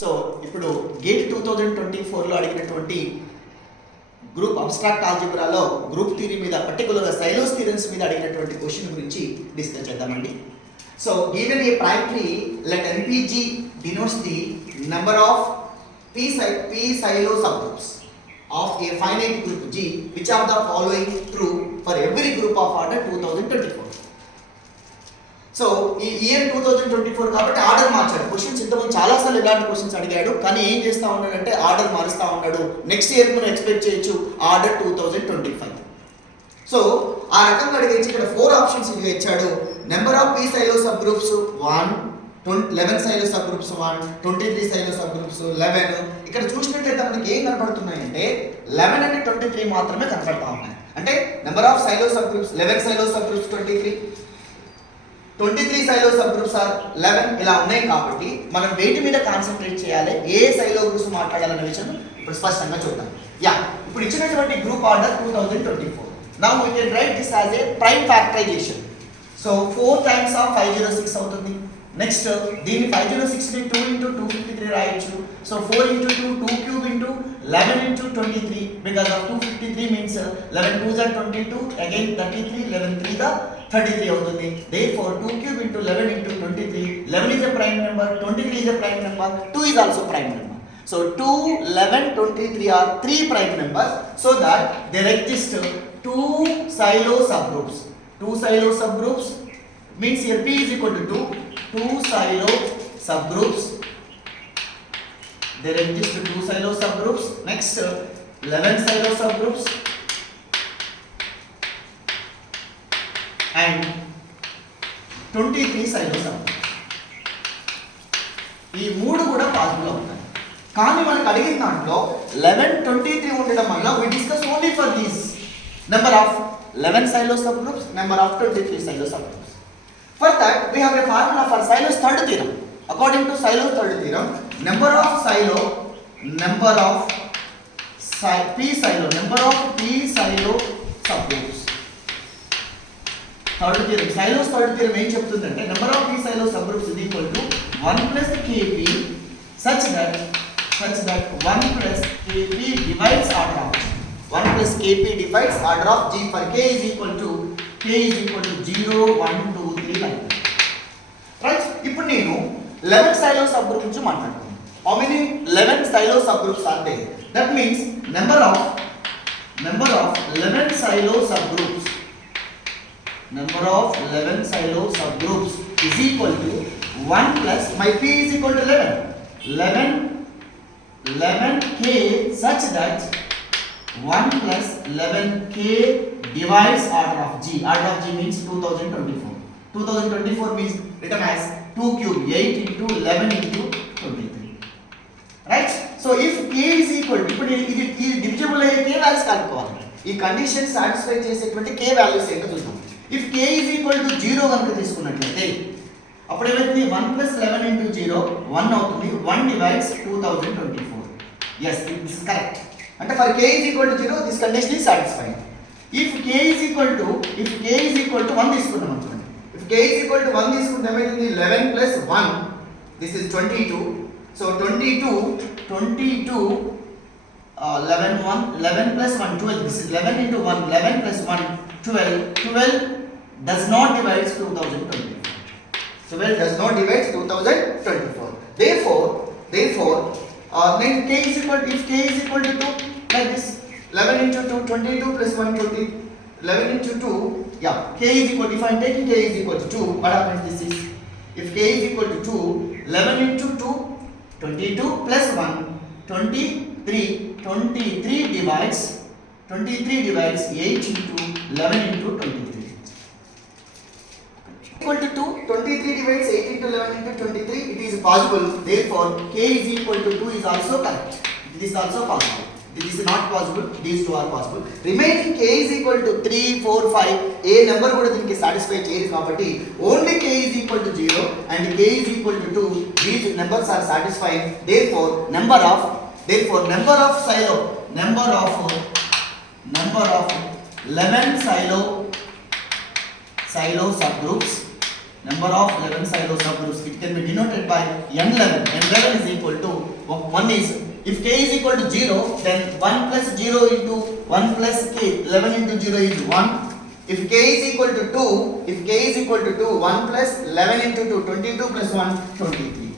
So ఇప్పుడు gate 2024లో అడిగినటువంటి group abstract ఆల్జిబ్రాలో group theory మీద పర్టికులర్గా సైలోస్ థియరమ్స్ మీద అడిగినటువంటి క్వశ్చన్ గురించి డిస్కస్ చేద్దామండి. So given a prime tree let NPG denotes the number of p silo subgroups of a finite group G, which are the following true for every group of order 2024. So ఈ year 2024 కాబట్టి order మార్చాడు. Questions ఇంతకుముందు చాలాసార్లు ఇలాంటి questions అడిగాడు, కానీ ఏం చేస్తూ ఉన్నాడంటే ఆర్డర్ మారుస్తూ ఉన్నాడు. నెక్స్ట్ ఇయర్ మనం ఎక్స్పెక్ట్ చేయొచ్చు ఆర్డర్ 2025. సో ఆ రకంగా అడిగేసి ఇక్కడ 4 ఆప్షన్స్ ఇదిగా ఇచ్చాడు. Number of P Sylow subgroups 1, 11 Sylow subgroups 1, 23 Sylow subgroups 11. ఇక్కడ చూసినట్లయితే మనకి ఏం కనపడుతున్నాయంటే 11 and 23 మాత్రమే కనపడతా ఉన్నాయి. అంటే number of Sylow subgroups 11 Sylow subgroups 23 Sylow subgroups are 11 ఇలా ఉన్నాయి. కాబట్టి మనం వేటి మీద కాన్సన్ట్రేట్ చేయాలి, ఏ సైలో గ్రూప్స్ మాట్లాడాలనే విషయం ఇప్పుడు స్పష్టంగా చూద్దాం. ఇప్పుడు ఇచ్చినటువంటి group order 2024. Now we can write this as a prime factorisation. So 4 times of 506 అవుతుంది. నెక్స్ట్ దీన్ని 506 ని 2 into 253 రాయొచ్చు. So 4 into 2 2 cube into 11 into 23 because of 253 means 11 2s are 22 again 33 11 3 the 33 అవుతుంది. Therefore 2 cube into 11 into 23, 11 is a prime number, 23 is a prime number, 2 is also prime number. So 2, 11, 23 are 3 prime numbers, so that there exist 2 silo subgroups. 2 silo subgroups means here P is equal to 2 silo subgroups. There exist 2 silo subgroups. Next 11 silo subgroups and 23 silo subgroups. ఈ మూడు కూడా possible అవుతాయి. కానీ మనకు అడిగిన దాంట్లో 11, 23 ఉండడం వల్ల we discuss only for these number of 11 silo subgroups, number of 23 silo subgroups. For that we have a formula for Sailo's third theorem. According to Sailo's third theorem, number of p silo subgroups. Third theorem, Sailo's third theorem ఏం చెప్తుందంటే number of p silo subgroups is equal to 1 plus kp such that 1 plus kp divides order of 1 plus kp divides order of G for k is equal to 0, 1, 2, 3 like that. Right? ఇప్పుడు నేను 11 silo subgroups గురించి మాట్లాడుతున్నాను. How many 11 silo subgroups are there? That means number of 11 silo subgroups is equal to 1 plus my p is equal to 11k such that 1 plus 11k divides order of G. Order of G means 2024. 2024 means written as 2 cube 8 into 11 into 23. Right? So if k is equal to ఇప్పుడు ఇది divisible అయ్యే k values కనుక్కోవాలి. ఈ condition satisfy చేసేటువంటి k values ఏంటో చూద్దాం. If k is equal to 0 కనుక తీసుకున్నట్లయితే అప్పుడు ఏమవుతుంది 1 plus 11 into 0 1 అవుతుంది. 1 divides 2024. Yes, this is correct. అంటే for k is equal to 0 this condition is satisfied. If k is equal to 1 తీసుకున్నాం అనుకోండి. If k is equal to 1 తీసుకుంటే ఏమవుతుంది 11 plus 1 this is 22. So 22 11 plus 1 12. This is 11 into 1 11 plus 1 12 does not divide 2024. 12 does not divide 2024. Therefore then k is equal to, if k is equal to 2 like this 11 into 2 22 plus 1 20 11 into 2 k is equal to, if I am taking k is equal to 2, what happens this is if k is equal to 2 11 into 2 22 plus 1 23 divides 8 into 11 into 23 equal to 2. 23 divides 8 into 11 into 23. It is possible. Therefore k is equal to 2 is also correct. It is also possible. This is not possible. These two are possible. Remaining k is equal to 3, 4, 5. A number కూడా దీనికి satisfy చేయదు కాబట్టి only k is equal to 0 and k is equal to 2. These numbers are satisfied. Therefore number of silo 11 silo subgroups. Number of 11 silo subgroups, it can be denoted by n11. n11 is equal to One is if k is equal to 0, then 1 plus 0 into 1 plus k, 11 into 0 is 1. If k is equal to 2, 1 plus 11 into 2, 22 plus 1, 23.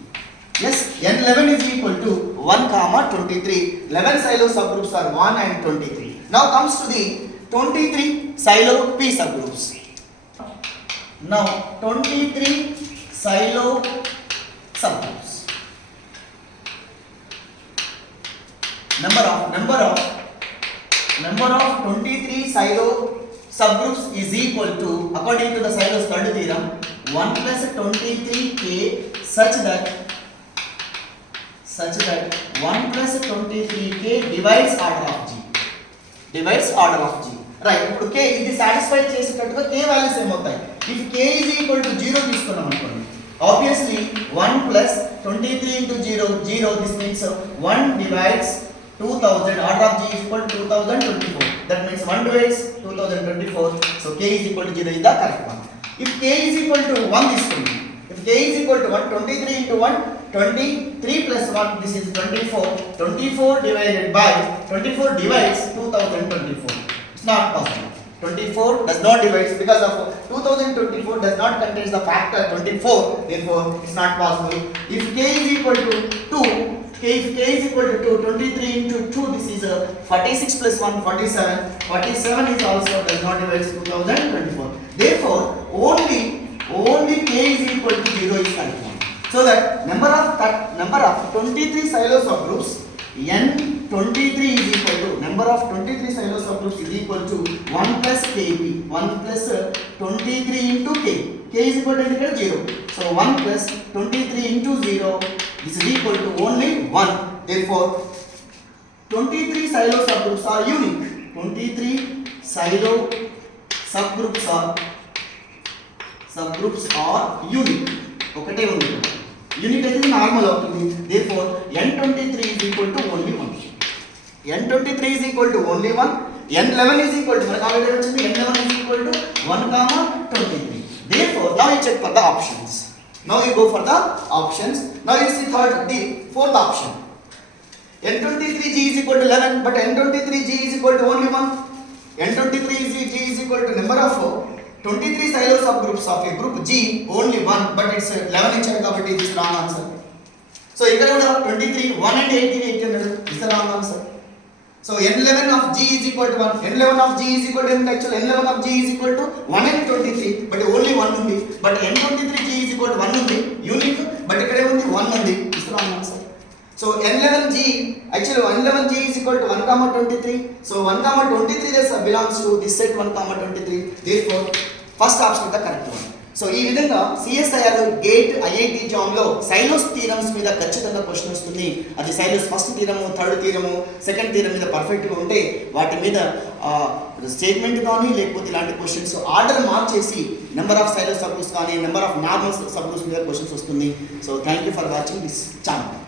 Yes, n11 is equal to 1 comma 23. 11 silo subgroups are 1 and 23. Now comes to the 23 silo p subgroups. Now 23 silo subgroups. Number of 23 silo subgroups is equal to, according to the Solo's third theorem, 1 plus 23k such that 1 plus 23k divides order of g. Right, ఇప్పుడు k ఇది satisfy చేసేటట్టుగా k values ఏమవుతాయి? If k is equal to 0 తీసుకున్నాం అనుకోండి, obviously 1 plus 23 into 0, this means 1 divides 2000, order of g is equal to 2024. That means 1 divides 2024, so k is equal to 0 is the correct one. If k is equal to 1 తీసుకున్నాం, if k is equal to 1, 23 into 1, 23 plus 1, this is 24. 24 divided by 24 divides 2024. It's not possible. 24 does not divide because of 2024 does not contains the factor 24. Therefore, it's not possible. If k is equal to 2, if k is equal to 2, 23 into 2, this is 46 plus 1, 47. 47 is also does not divide 2024. Therefore, only k is equal to 0 is correct one. So that number of 23 silo subgroups, n23 is equal to, number of 23 silo subgroups is equal to 1 plus kp, 1 plus 23 into k. K is equal to 0. So 1 plus 23 into 0, this is equal to only 1. Therefore, 23 silo subgroups are unique. 23 silo subgroups are unique. ఒకటే ఉంది, unit అయితే normal అవుతుంది. Therefore, n23 is equal to only 1. n23 is equal to only 1. n11 is equal to, మనకు already వచ్చింది, n11 is equal to 1 comma 23. Therefore, now you check for the options. Now you go for the options. Now you see the fourth option. n23g is equal to 11, but n23g is equal to only 1. n23g is equal to number of 23 silo subgroups of a group G, only 1, but it's 11 ఇచ్చారు కాబట్టి this is wrong answer. So ఇక్కడ కూడా 23, 1 and 18 అన్నారు, this is the wrong answer. So n11 of G is equal to 1. n11 of G is equal to actually n11 of G is equal to 1 and 23, but only 1 ఉంది. But n23G is equal to 1 ఉంది, unique, but ఇక్కడ ఉంది 1 ఉంది, this is the wrong answer. So n11G, actually n11G is equal to 1 comma 23. So 1 comma 23 this belongs to this set 1 comma 23. Therefore, first option is the correct one. So ఈ విధంగా CSIR GATE IIT జామ్లో Sylow's theorems మీద ఖచ్చితంగా question వస్తుంది. అది Sylow's first theorem, third theorem, second theorem మీద పర్ఫెక్ట్గా ఉంటే వాటి మీద స్టేట్మెంట్ కానీ లేకపోతే ఇలాంటి క్వశ్చన్స్ ఆర్డర్ మార్చేసి నెంబర్ ఆఫ్ సైలోస్ సబ్గ్రూప్స్ కానీ నెంబర్ ఆఫ్ నార్మల్ సబ్గ్రూప్స్ మీద క్వశ్చన్స్ వస్తుంది. So thank you for watching this channel.